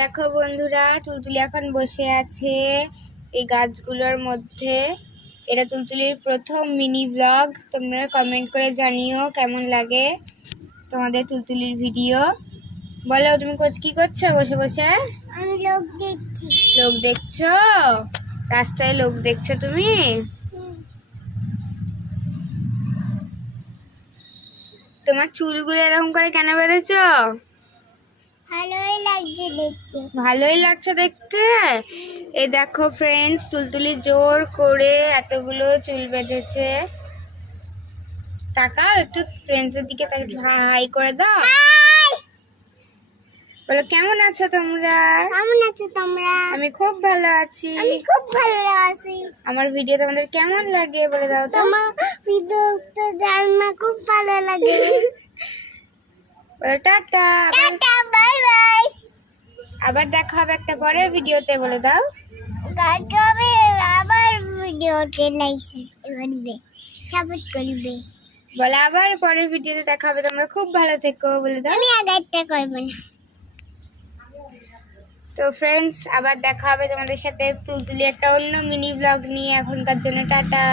দেখো বন্ধুরা, তুলতুলি এখন বসে আছে এই গাছগুলোর মধ্যে। এটা তুলতুলির প্রথম মিনি ব্লগ। তোমরা কমেন্ট করে জানিও কেমন লাগে তোমাদের তুলতুলির ভিডিও। বলো, তুমি কি করছো বসে বসে? আমি লোক দেখছি। লোক দেখছো? রাস্তায় লোক দেখছো তুমি? তোমার চুলগুলো এরকম করে কেন বেঁধেছো? ভালোই লাগছে দেখতে। ভালোই লাগছে দেখতে। এই দেখো ফ্রেন্ডস, তুলতুলি জোর করে এতগুলো চুল বেঁধেছে। তাকাও একটু ফ্রেন্ডসের দিকে, তাকে হাই করে দাও। বলো, কেমন আছো তোমরা? কেমন আছো তোমরা? আমি খুব ভালো আছি। আমি খুব ভালো আছি। আমার ভিডিও তোমাদের কেমন লাগে বলে দাও তো। তোমার ভিডিও তো জানা খুব ভালো লাগে। বলো টাটা। Tata, bye bye. আবার দেখা হবে একটা পরের ভিডিওতে, বলে দাও। কালকে আমি আবার ভিডিওতে লাইক করবে, সাপোর্ট করবে। বলে আবার পরের ভিডিওতে দেখা হবে। তোমরা খুব ভালো থেকো, বলে দাও। আমি আগেরটা করবো না। তো ফ্রেন্ডস, আবার দেখা হবে তোমাদের সাথে তুলতুলি একটা অন্য মিনি ব্লগ নিয়ে। এখনকার জন্য টাটা।